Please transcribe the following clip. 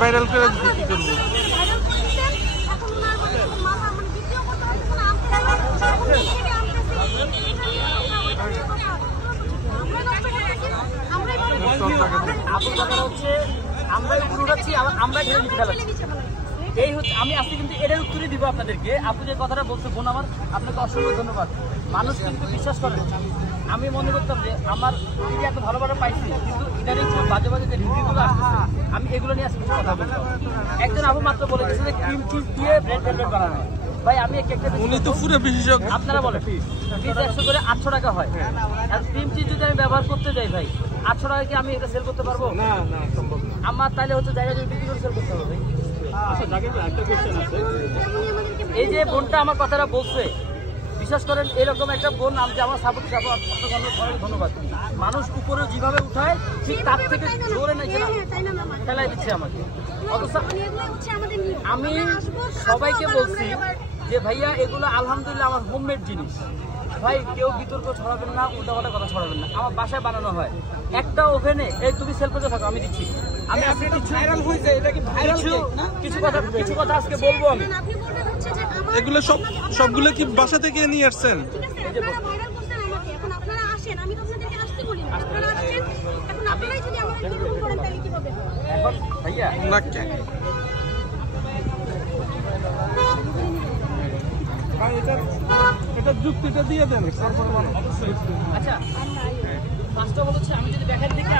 Viral করে কি করবো? এই হচ্ছে আমি আজকে কিন্তু এটার উত্তরই দিব আপনাদেরকে। আপনি যে কথাটা বলছে বোন আমার, আপনাকে অসংখ্য ধন্যবাদ। মানুষ কিন্তু বিশ্বাস করে। আমি মনে করতাম যে আমার এত ভালো ভালো পাইছি, কিন্তু ইদানিং বাজে বাজে যে রিভিউগুলো আসতেছে আমি এগুলো নিয়ে আজকে কথা বলবো। একজন আপু মাত্র বলে গেছে যে ক্রিম চিজ দিয়ে ব্রেড ভেলভেট বানানো। ভাই আমি উনি তো পুরো বিশেষজ্ঞ। আপনারা বলেন পিস 100 করে 800 টাকা হয়, আর ক্রিম চিজ যদি আমি ব্যবহার করতে যাই ভাই 800 টাকা কি আমি এটা সেল করতে পারবো? না না সম্ভব না। আমার তাহলে হচ্ছে জায়গা যদি বিক্রি করে সেল করতে হবে। এই যে বোনটা আমার কথাটা বলছে, বিশ্বাস করেন এরকম একটা বোন আমি যে আমার সাপোর্ট আপনাকে ধন্যবাদ। মানুষ উপরে যেভাবে উঠায় ঠিক তার থেকে জোরে নাই ফেলাই দিচ্ছে আমাকে। অথচ আমি সবাইকে বলছি যে ভাইয়া এগুলো আলহামদুলিল্লাহ আমার হোমমেড জিনিস। ভাই কেউ বিতর্ক ছড়াবেন না, উল্টাপাল্টা কথা ছড়াবেন না। আমার বাসায় বানানো হয় একটা ওভেনে। এই তুমি সেল করতে থাকো, আমি দিচ্ছি। আমি আজকে কিছু কথা আজকে বলবো। আমি এগুলো সবগুলো কি বাসা থেকে নিয়ে আসছেন? এখন ভাইয়া এটা যুক্তিটা দিয়ে দেন। আচ্ছা ফার্স্ট অফ অল হচ্ছে আমি যদি দেখার দিকে